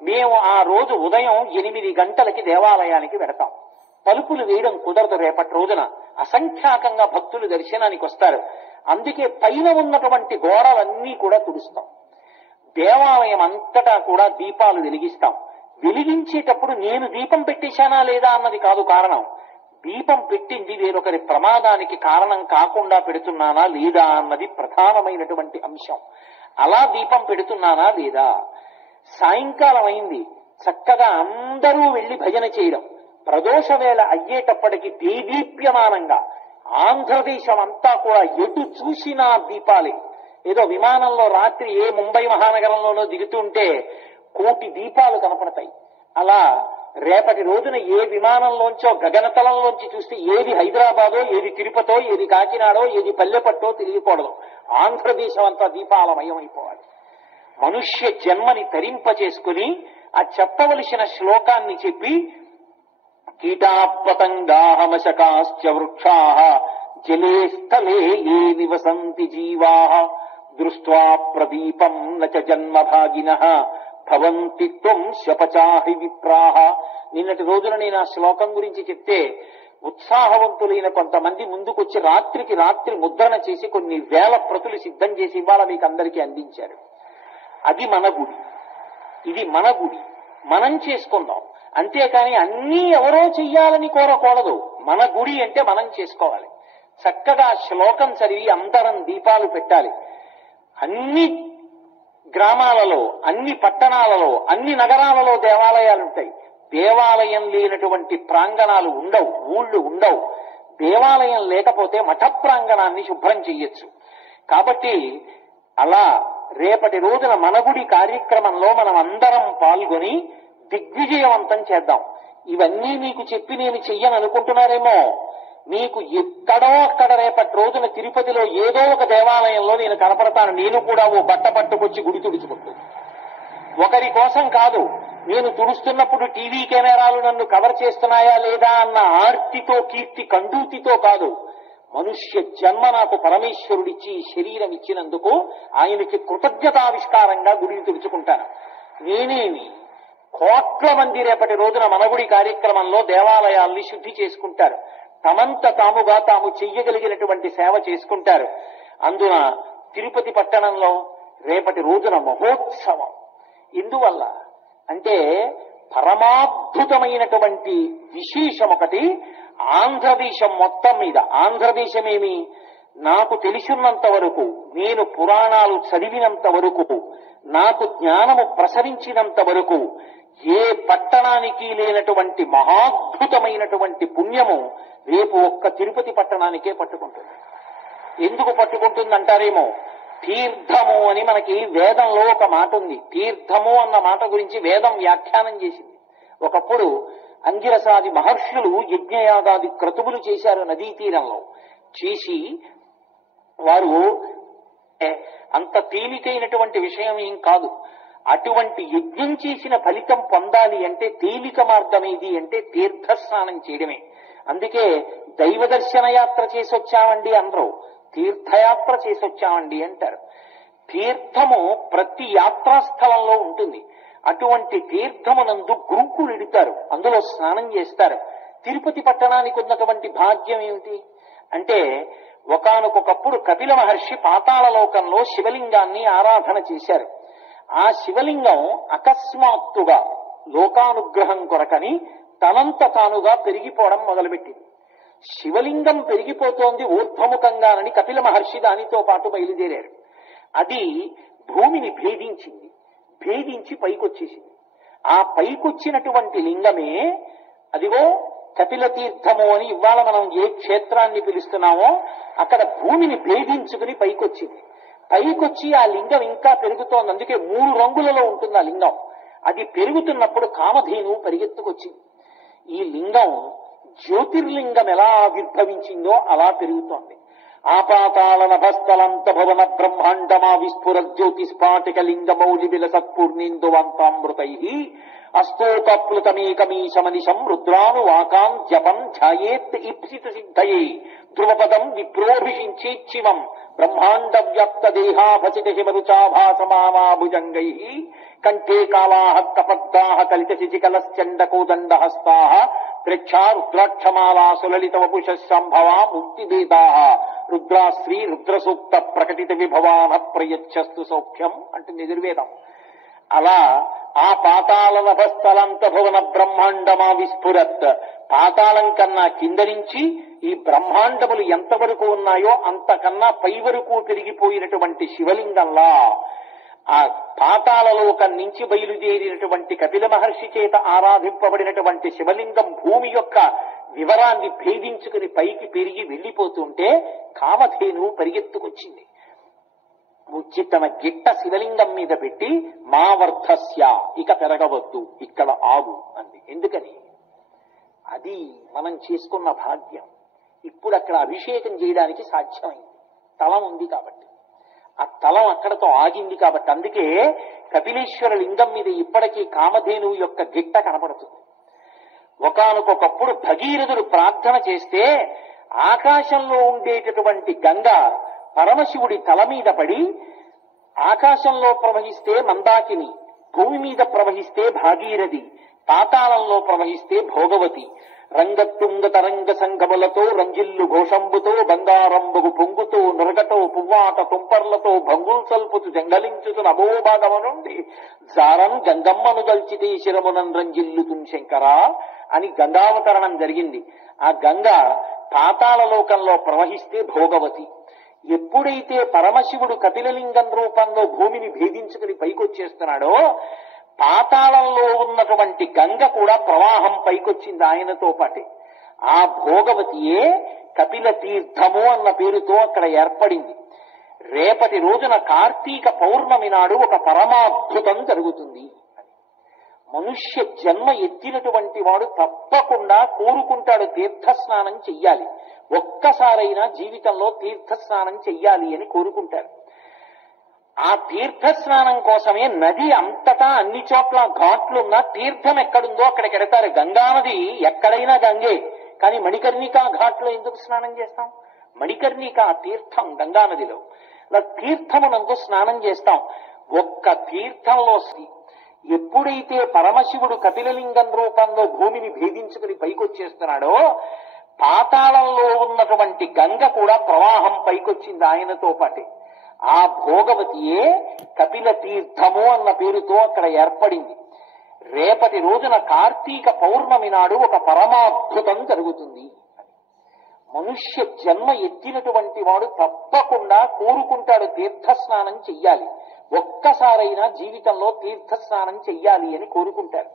మేము ఆ రోజు ఉదయం 8 గంటలకి దేవాలయానికి వెడతాం. తలుపులు వేయడం కుదరదు. రేపటి రోజున అసంఖ్యాకంగా భక్తులు దర్శనానికి వస్తారు. అందుకే పైన ఉన్నటువంటి గోడలన్నీ కూడా తుడుస్తాం. దేవాలయం అంతటా కూడా దీపాలు వెలిగిస్తాం. వెలిగించేటప్పుడు నేను దీపం పెట్టేశానా లేదా అన్నది కాదు కారణం. దీపం పెట్టింది వేరొకరి ప్రమాదానికి కారణం కాకుండా పెడుతున్నానా లేదా అన్నది ప్రధానమైనటువంటి అంశం. అలా దీపం పెడుతున్నానా లేదా. సాయంకాలం అయింది, చక్కగా అందరూ వెళ్లి భజన చేయడం. ప్రదోష వేళ అయ్యేటప్పటికి దేదీప్యమానంగా ఆంధ్రదేశం అంతా కూడా ఎటు చూసినా దీపాలే. ఏదో విమానంలో రాత్రి ఏ ముంబై మహానగరంలోనో దిగుతుంటే 1,000,000 దీపాలు కనపడతాయి. అలా రేపటి రోజున ఏ విమానంలోంచో గగనతలంలోంచి చూస్తే ఏది హైదరాబాదో, ఏది తిరుపతో, ఏది కాకినాడో, ఏది పల్లెపట్టో తెలియకూడదు. ఆంధ్రదేశం అంతా దీపాలమయమైపోవాలి. మనుష్య జన్మని తరింప చేసుకుని ఆ చెప్పవలసిన శ్లోకాన్ని చెప్పి, కీటాపతంగాహమశకాశ్చ వృక్షాః జలే స్థలే ఏ నివసంతి జీవాః దృష్ట్వా ప్రదీపం నచ జన్మభాగినః భవంతి త్వం శపచాహి విప్రాః. నిన్నటి రోజున నేను ఆ శ్లోకం గురించి చెప్తే ఉత్సాహవంతులైన కొంతమంది ముందుకొచ్చి రాత్రికి రాత్రి ముద్రణ చేసి కొన్ని 1000 ప్రతులు సిద్ధం చేసి ఇవాళ మీకు అందరికీ అందించారు. అది మన గుడి, ఇది మన గుడి, మనం చేసుకుందాం. అంతేకాని అన్నీ ఎవరో చెయ్యాలని కోరకూడదు. మన గుడి అంటే మనం చేసుకోవాలి. చక్కగా శ్లోకం చదివి అందరం దీపాలు పెట్టాలి. అన్ని గ్రామాలలో, అన్ని పట్టణాలలో, అన్ని నగరాలలో దేవాలయాలుంటాయి. దేవాలయం లేనటువంటి ప్రాంగణాలు ఉండవు, ఊళ్ళు ఉండవు. దేవాలయం లేకపోతే మఠ ప్రాంగణాన్ని శుభ్రం చెయ్యొచ్చు. కాబట్టి అలా రేపటి రోజున మన గుడి కార్యక్రమంలో మనం అందరం పాల్గొని దిగ్విజయవంతం చేద్దాం. ఇవన్నీ మీకు చెప్పి నేను చెయ్యను అనుకుంటున్నారేమో. మీకు ఎక్కడో అక్కడ రేపటి రోజున తిరుపతిలో ఏదో ఒక దేవాలయంలో నేను కనపడతాను. నేను కూడా ఓ బట్ట పట్టుకొచ్చి గుడి తుడుచుకుంటూ, ఒకరి కోసం కాదు. నేను తుడుస్తున్నప్పుడు టీవీ కెమెరాలు నన్ను కవర్ చేస్తున్నాయా లేదా అన్న ఆర్తితో, కీర్తి కండూతితో కాదు. మనుష్య జన్మ నాకు పరమేశ్వరుడిచ్చి శరీరం ఇచ్చినందుకు ఆయనకి కృతజ్ఞతావిష్కారంగా గుడిని తుడుచుకుంటాను. నేనేమి కోట్ల మంది రేపటి రోజున మనగుడి కార్యక్రమంలో దేవాలయాల్ని శుద్ధి చేసుకుంటారు. తమంత తాముగా తాము చెయ్యగలిగినటువంటి సేవ చేసుకుంటారు. అందున తిరుపతి పట్టణంలో రేపటి రోజున మహోత్సవం. ఎందువల్ల అంటే పరమాద్భుతమైనటువంటి విశేషం ఒకటి ఆంధ్రదేశం మొత్తం మీద. ఆంధ్రదేశమేమి, నాకు తెలిసినంత వరకు, నేను పురాణాలు చదివినంత వరకు, నాకు జ్ఞానము ప్రసరించినంత వరకు ఏ పట్టణానికి లేనటువంటి మహాద్భుతమైనటువంటి పుణ్యము రేపు ఒక్క తిరుపతి పట్టణానికే పట్టుకుంటుంది. ఎందుకు పట్టుకుంటుందంటారేమో, తీర్థము అని మనకి వేదంలో ఒక మాట ఉంది. తీర్థము అన్న మాట గురించి వేదం వ్యాఖ్యానం చేసింది. ఒకప్పుడు అంగిరసాది మహర్షులు యజ్ఞయాగాది క్రతువులు చేశారు నదీ తీరంలో. చేసి వారు అంత తేలికైనటువంటి విషయం ఏం కాదు. అటువంటి యజ్ఞం చేసిన ఫలితం పొందాలి అంటే తేలిక మార్గం ఏది అంటే తీర్థస్నానం చేయడమే. అందుకే దైవ దర్శన యాత్ర చేసొచ్చామండి అనరు, తీర్థయాత్ర చేసొచ్చామండి అంటారు. తీర్థము ప్రతి యాత్రా స్థలంలో ఉంటుంది. అటువంటి తీర్థమునందు గురుకులు ఎడతారు, అందులో స్నానం చేస్తారు. తిరుపతి పట్టణానికి ఉన్నటువంటి భాగ్యం ఏమిటి అంటే, ఒకానొకప్పుడు కపిల మహర్షి పాతాళలోకంలో శివలింగాన్ని ఆరాధన చేశారు. ఆ శివలింగం అకస్మాత్తుగా లోకానుగ్రహం కొరకని తనంత తానుగా పెరిగిపోవడం మొదలుపెట్టింది. శివలింగం పెరిగిపోతోంది ఊర్ధ్వముఖంగానని కపిల మహర్షి దానితో పాటు బయలుదేరారు. అది భూమిని భేదించింది, భేదించి పైకొచ్చేసింది. ఆ పైకొచ్చినటువంటి లింగమే అదిగో కపిల తీర్థము అని ఇవాళ మనం ఏ క్షేత్రాన్ని పిలుస్తున్నామో అక్కడ భూమిని భేదించుకుని పైకొచ్చింది. పైకొచ్చి ఆ లింగం ఇంకా పెరుగుతోంది. అందుకే 3 రంగులలో ఉంటుంది ఆ లింగం. అది పెరుగుతున్నప్పుడు కామధేనువు పరిగెత్తుకొచ్చింది. ఈ లింగం జ్యోతిర్లింగం ఎలా ఆవిర్భవించిందో అలా పెరుగుతోంది. ఆపాతాళ నభస్థలంత భవన బ్రహ్మాండమా విస్ఫుర జ్యోతిస్ఫాటిక లింగమౌలి విలసత్పూర్ణేందువంతామృతై అస్తోకప్లుతమేకమీశమనిశం రుద్రాను వాకాం జపం ధ్యాయేత్ ఇప్సిత సిద్ధయే ధ్రువపదం విప్రోభిషించేచ్చివం బ్రహ్మాండ వ్యాప్త దేహాభసిత హిమరుచాభాసమాభుజంగై కంఠే కాళాః కపద్దాః కలిత శిఖికలశ్చండకోదండహస్తాః ప్రేక్షా రుద్రాక్షమాలా సులలిత వపుష సంభవా ముక్తివేదాః రుద్రాశ్రీ రుద్రసూక్త ప్రకటిత విభవాన ప్రయచ్చస్తు సౌఖ్యం అంటుంది యజుర్వేదం. అలా ఆ పాతాళ నభస్థలంత భువన బ్రహ్మాండమా విస్ఫురత్, పాతాళం కన్నా కింద నుంచి ఈ బ్రహ్మాండములు ఎంతవరకు ఉన్నాయో అంతకన్నా పై వరకు పెరిగిపోయినటువంటి శివలింగంలా ఆ పాతాళలోకం నుంచి బయలుదేరినటువంటి కపిల మహర్షి చేత ఆరాధింపబడినటువంటి శివలింగం భూమి యొక్క వివరాన్ని భేదించుకుని పైకి పెరిగి వెళ్లిపోతుంటే కామధేనువు పరిగెత్తుకొచ్చింది. వచ్చి తన గిట్ట శివలింగం మీద పెట్టి మా వర్ధస్య, ఇక పెరగవద్దు, ఇక్కడ ఆగు అంది. ఎందుకని? అది మనం చేసుకున్న భాగ్యం. ఇప్పుడు అక్కడ అభిషేకం చేయడానికి సాధ్యమైంది, తలం ఉంది కాబట్టి. ఆ తలం అక్కడతో ఆగింది కాబట్టి. అందుకే కపిలేశ్వర లింగం మీద ఇప్పటికీ కామధేనువు యొక్క గిట్ట కనపడుతుంది. ఒకానొకప్పుడు భగీరథుడు ప్రార్థన చేస్తే ఆకాశంలో ఉండేటటువంటి గంగ పరమశివుడి తల మీద పడి, ఆకాశంలో ప్రవహిస్తే మందాకిని, భూమి మీద ప్రవహిస్తే భాగీరథి, పాతాళంలో ప్రవహిస్తే భోగవతి, రంగతుంగ తరంగ సంగములతో రంజిల్లు ఘోషంబుతో బంగారంబగు పొంగుతో నురగటో పువ్వాట తుంపర్లతో భంగుల్ సల్పుతు జంగలించుతు నభోభాగము నుండి జారం గంగమ్మను దల్చితే శిరమునం రంజిల్లుతుం శంకరా అని గంగావతరణం జరిగింది. ఆ గంగ పాతాళలోకంలో ప్రవహిస్తే భోగవతి. ఎప్పుడైతే పరమశివుడు కపిలలింగం రూపంలో భూమిని భేదించుకుని పైకొచ్చేస్తున్నాడో పాతాళంలో ఉన్నటువంటి గంగ కూడా ప్రవాహం పైకొచ్చింది ఆయనతో పాటే. ఆ భోగవతియే కపిల తీర్థము అన్న పేరుతో అక్కడ ఏర్పడింది. రేపటి రోజున కార్తీక పౌర్ణమి నాడు ఒక పరమాద్భుతం జరుగుతుంది. మనుష్య జన్మ ఎత్తినటువంటి వాడు తప్పకుండా కోరుకుంటాడు తీర్థస్నానం చెయ్యాలి, ఒక్కసారైనా జీవితంలో తీర్థస్నానం చెయ్యాలి అని కోరుకుంటారు. ఆ తీర్థస్నానం కోసమే నది అంతటా అన్ని చోట్ల ఘాట్లున్నా తీర్థం ఎక్కడుందో అక్కడికి ఎడతారు. గంగానది ఎక్కడైనా గంగే, కానీ మణికర్ణికా ఘాట్లో ఎందుకు స్నానం చేస్తాం? మణికర్ణికా తీర్థం గంగానదిలో. తీర్థమునందు స్నానం చేస్తాం. ఒక్క తీర్థంలో ఎప్పుడైతే పరమశివుడు కపిలలింగం రూపంలో భూమిని భేదించుకుని పైకొచ్చేస్తున్నాడో పాతాళంలో ఉన్నటువంటి గంగ కూడా ప్రవాహం పైకొచ్చింది ఆయనతో పాటే. ఆ భోగవతియే కపిల తీర్థము అన్న పేరుతో అక్కడ ఏర్పడింది. రేపటి రోజున కార్తీక పౌర్ణమి నాడు ఒక పరమాద్భుతం జరుగుతుంది. మనుష్య జన్మ ఎత్తినటువంటి వాడు తప్పకుండా కోరుకుంటాడు తీర్థస్నానం చెయ్యాలి, ఒక్కసారైనా జీవితంలో తీర్థస్నానం చెయ్యాలి అని కోరుకుంటారు.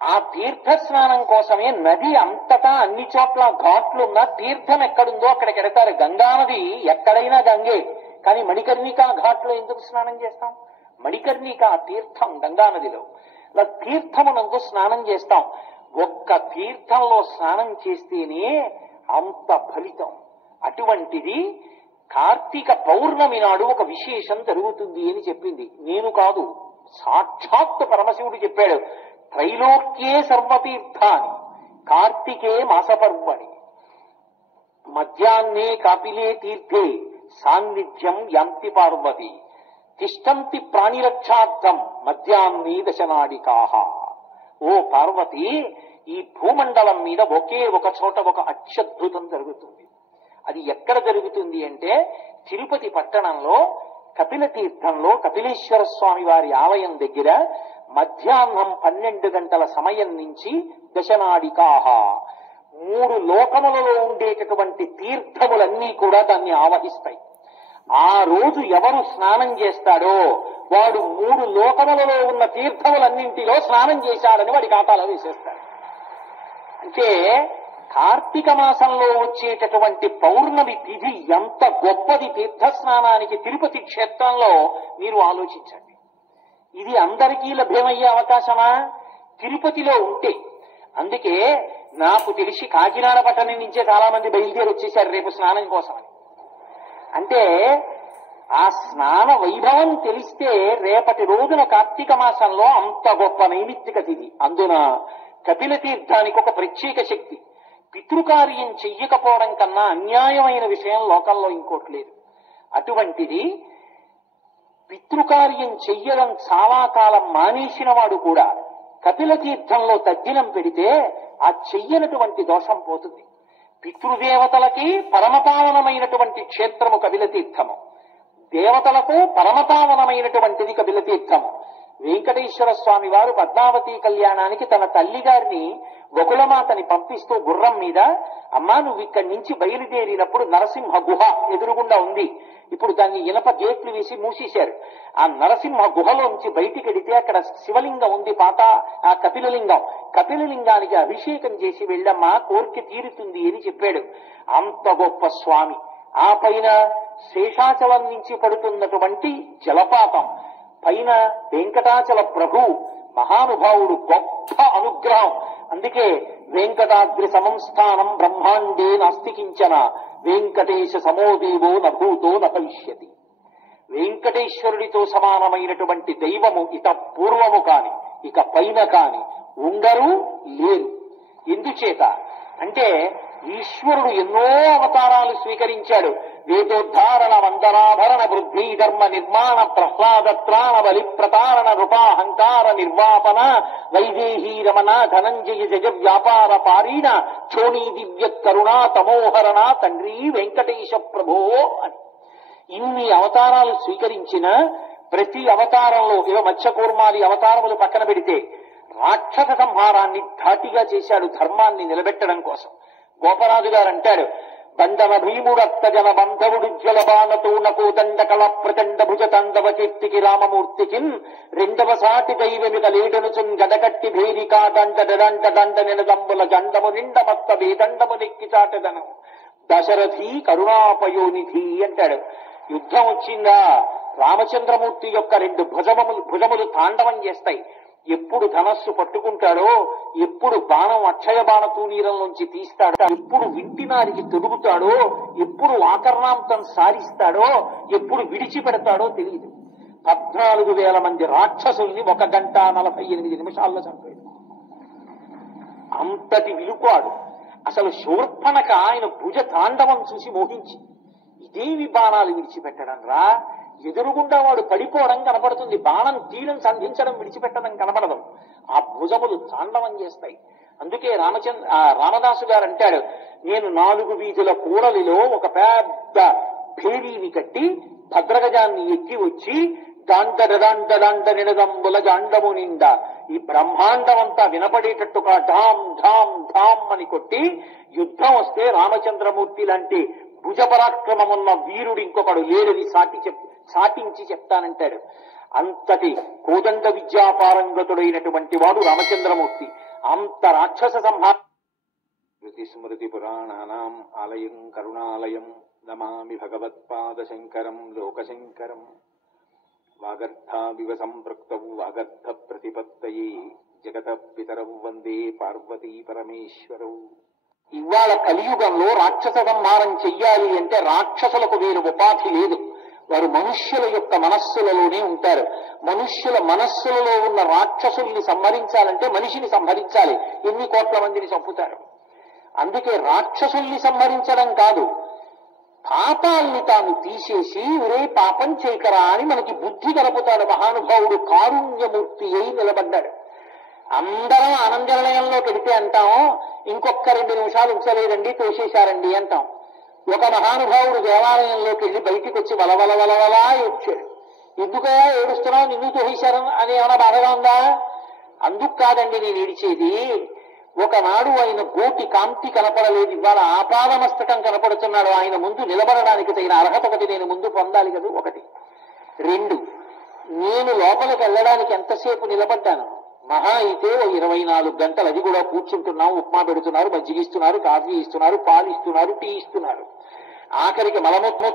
ఆ తీర్థస్నానం కోసమే నది అంతటా అన్ని చోట్ల ఘాట్లున్నా తీర్థం ఎక్కడుందో అక్కడికి ఎడతారు. గంగానది ఎక్కడైనా గంగే, కానీ మణికర్ణికా ఘాట్లో ఎందుకు స్నానం చేస్తాం? మణికర్ణికా తీర్థం గంగానదిలో. ఇలా తీర్థమునందు స్నానం చేస్తాం. ఒక్క తీర్థంలో స్నానం చేస్తేనే అంత ఫలితం. అటువంటిది కార్తీక పౌర్ణమి నాడు ఒక విశేషం జరుగుతుంది అని చెప్పింది. నేను కాదు, సాక్షాత్తు పరమశివుడు చెప్పాడు. త్రైలోక్యే సర్వతీర్థాని కార్తికే మాసపర్వణి మధ్యాహ్నే కాపిలే తీర్థే సాన్నిధ్యం యాంతి పార్వతి తిష్టంతి ప్రాణిరక్షార్థం మధ్యాహ్నే దశనాడికాహ. ఓ పార్వతి, ఈ భూమండలం మీద ఒకే ఒక చోట ఒక అత్యద్భుతం జరుగుతుంది. అది ఎక్కడ జరుగుతుంది అంటే తిరుపతి పట్టణంలో కపిల తీర్థంలో కపిలేశ్వర స్వామి వారి ఆలయం దగ్గర మధ్యాహ్నం 12 గంటల సమయం నుంచి దశనాడికాహ 3 లోకములలో ఉండేటటువంటి తీర్థములన్నీ కూడా దాన్ని ఆవహిస్తాయి. ఆ రోజు ఎవరు స్నానం చేస్తాడో వాడు 3 లోకములలో ఉన్న తీర్థములన్నింటిలో స్నానం చేశాడని వాడి ఖాతాలో వేసేస్తాడు. అంటే కార్తీక మాసంలో వచ్చేటటువంటి పౌర్ణమి తిథి ఎంత గొప్పది తీర్థస్నానానికి తిరుపతి క్షేత్రంలో మీరు ఆలోచించండి. ఇది అందరికీ లభ్యమయ్యే అవకాశమా? తిరుపతిలో ఉంటే. అందుకే నాకు తెలిసి కాకినాడ పట్టణం నుంచే చాలా మంది బయలుదేరి వచ్చేసారు రేపు స్నానం కోసమని. అంటే ఆ స్నాన వైభవం తెలిస్తే రేపటి రోజున కార్తీక మాసంలో అంత గొప్ప నైమిత్తిక తిథి. అందున కపిల తీర్థానికి ఒక ప్రత్యేక శక్తి. పితృకార్యం చెయ్యకపోవడం కన్నా అన్యాయమైన విషయం లోకంలో ఇంకోటి లేదు. అటువంటిది పితృకార్యం చెయ్యడం చాలా కాలం మానేసిన వాడు కూడా కపిల తీర్థంలో తద్దినం పెడితే ఆ చెయ్యనటువంటి దోషం పోతుంది. పితృదేవతలకి పరమపావనమైనటువంటి క్షేత్రము కపిల తీర్థము, దేవతలకు పరమపావనమైనటువంటిది కపిల తీర్థము. వెంకటేశ్వర స్వామి వారు పద్మావతి కళ్యాణానికి తన తల్లిగారిని గోకులమాతని పంపిస్తూ గుర్రం మీద, అమ్మా నువ్వు ఇక్కడి నుంచి బయలుదేరినప్పుడు నరసింహ గుహ ఎదురుగుండా ఉంది, ఇప్పుడు దాన్ని ఇనప గేట్లు వేసి మూసేశారు. ఆ నరసింహ గుహలోంచి బయటికి వెడితే అక్కడ శివలింగం ఉంది, పాత ఆ కపిలలింగం. కపిలలింగానికి అభిషేకం చేసి వెళ్ళమ్మా కోరిక తీరుతుంది అని చెప్పాడు. అంత గొప్ప స్వామి. ఆ పైన శేషాచలం నుంచి పడుతున్నటువంటి జలపాతం, పైన వెంకటాచల ప్రభు మహానుభావుడు, గొప్ప అనుగ్రహం. అందుకే వెంకటాద్రి సమంస్థానం బ్రహ్మాండే నాస్తికించన వెంకటేశ సమోదేవో నభూతో నభవిష్యతి. వెంకటేశ్వరుడితో సమానమైనటువంటి దైవము ఇక పూర్వము కాని ఇక పైన కాని ఉండరు, లేరు. ఎందుచేత అంటే ఈశ్వరుడు ఎన్నో అవతారాలు స్వీకరించాడు. వేదోద్ధారణ వందనాభరణ వృద్ధి ధర్మ నిర్మాణ ప్రహ్లాద త్రాణ బలి ప్రతారణ రూపాహంకార నిర్వాపన వైదేహీ రమణ ధనంజయ జగ వ్యాపార పారీణ క్షోణీ దివ్య కరుణా తమోహరణ తండ్రి వెంకటేశ ప్రభో అని ఇన్ని అవతారాలు స్వీకరించిన ప్రతి అవతారంలో ఏవో మత్స్యకూర్మాది అవతారములు పక్కన పెడితే రాక్షస సంహారాన్ని ధాటిగా చేశాడు ధర్మాన్ని నిలబెట్టడం కోసం. గోపరాజు గారు అంటాడు, బండన భీముడత్త జన బంధవుడు జ్వల బాణతో నకో దండకల ప్రచండ భుజ తండవ కీర్తికి రామమూర్తికి రెండవ సాటి దైవమిక లేడనుచున్ గడకట్టి భేరికా దండ దండ దండ నినదంబుల జండము నిండమత్త వేదండము నెక్కి చాటదను దశరథి కరుణాపయోనిధి అంటాడు. యుద్ధం వచ్చిందా రామచంద్రమూర్తి యొక్క 2 భుజములు తాండవం చేస్తాయి. ఎప్పుడు ధనస్సు పట్టుకుంటాడో, ఎప్పుడు బాణం అక్షయ బాణ తూనీరంలోంచి తీస్తాడో, ఎప్పుడు వింటినారికి తొడుగుతాడో, ఎప్పుడు ఆకర్ణాంతం సారిస్తాడో, ఎప్పుడు విడిచిపెడతాడో తెలియదు. 14,000 మంది రాక్షసుల్ని 1 గంట 48 నిమిషాల్లో చంపాడు. అంతటి విలుపాడు. అసలు శూర్పణఖ ఆయన భుజ తాండవం చూసి మోహించి ఇదేమి బాణాలు విడిచిపెట్టడం రా, ఎదురుగుండా వాడు పడిపోవడం కనపడుతుంది, బాణం తీరం సంధించడం విడిచిపెట్టడం కనపడదు. ఆ భుజములు తాండవం చేస్తాయి. అందుకే రామదాసు గారు అంటాడు, నేను 4 వీధుల కూడలిలో ఒక పెద్ద భేరీని కట్టి భద్రగజాన్ని ఎక్కి వచ్చి దాండ నిడదంబుల జాండము నిండా ఈ బ్రహ్మాండం అంతా వినపడేటట్టుగా ఢామ్ ఢామ్ ఢామ్ అని కొట్టి యుద్ధం వస్తే రామచంద్రమూర్తి లాంటి భుజపరాక్రమమున్న వీరుడు ఇంకొకడు లేడని సాటించి చెప్తానంటాడు. అంతటి కోదండ విద్యాపారంగతుడైనటువంటి వాడు రామచంద్రమూర్తి. అంత రాక్షస స్మృతి స్మృతి పురాణానాం ఆలయం కరుణాలయం నమామి భగవత్పాదశంకరం లోకశంకరం. వాగర్థావివ సంపృక్తౌ వాగర్థ ప్రతిపత్తయే జగత పితరౌ వందే పార్వతీ పరమేశ్వరౌ. ఇవాళ కలియుగంలో రాక్షస సంహారం చెయ్యాలి అంటే రాక్షసులకు వేరు ఉపాధి లేదు. వారు మనుష్యుల యొక్క మనస్సులలోనే ఉంటారు. మనుష్యుల మనస్సులలో ఉన్న రాక్షసుల్ని సంహరించాలంటే మనిషిని సంహరించాలి. ఎన్ని కోట్ల మందిని చంపుతారు. అందుకే రాక్షసుల్ని సంహరించడం కాదు, పాపాల్ని తాను తీసేసి ఒరే పాపం చేయకరా అని మనకి బుద్ధి గడుపుతాడు మహానుభావుడు. కారుణ్యమూర్తి అయి నిలబడ్డాడు. అందరం ఆనందనిలయంలోకి వెడితే అంటాం, ఇంకొక 2 నిమిషాలు ఉంచలేదండి తోసేశారండి అంటాం. ఒక మహానుభావుడు దేవాలయంలోకి వెళ్ళి బయటికి వచ్చి వలవలవలవలా ఏడ్చాడు. ఎందుకయా ఏడుస్తున్నావు, నిన్ను తోసేశారు అని ఏమైనా బాధగా ఉందా? అందుకు కాదండి నేను ఏడిచేది. ఒకనాడు ఆయన గోటి కాంతి కనపడలేదు, ఇవాళ ఆపాదమస్తకం కనపడుతున్నాడు. ఆయన ముందు నిలబడడానికి తగిన అర్హత ఒకటి నేను ముందు పొందాలి కదా. 1. 2, నేను లోపలికి వెళ్ళడానికి ఎంతసేపు నిలబడ్డాను? మహా అయితే 24 గంటలు. అది కూడా కూర్చుంటున్నాం, ఉప్మా పెడుతున్నారు, మజ్జిగ ఇస్తున్నారు, కాఫీ ఇస్తున్నారు, పాలు ఇస్తున్నారు, టీ ఇస్తున్నారు. ఆఖరికి మలమూత్రం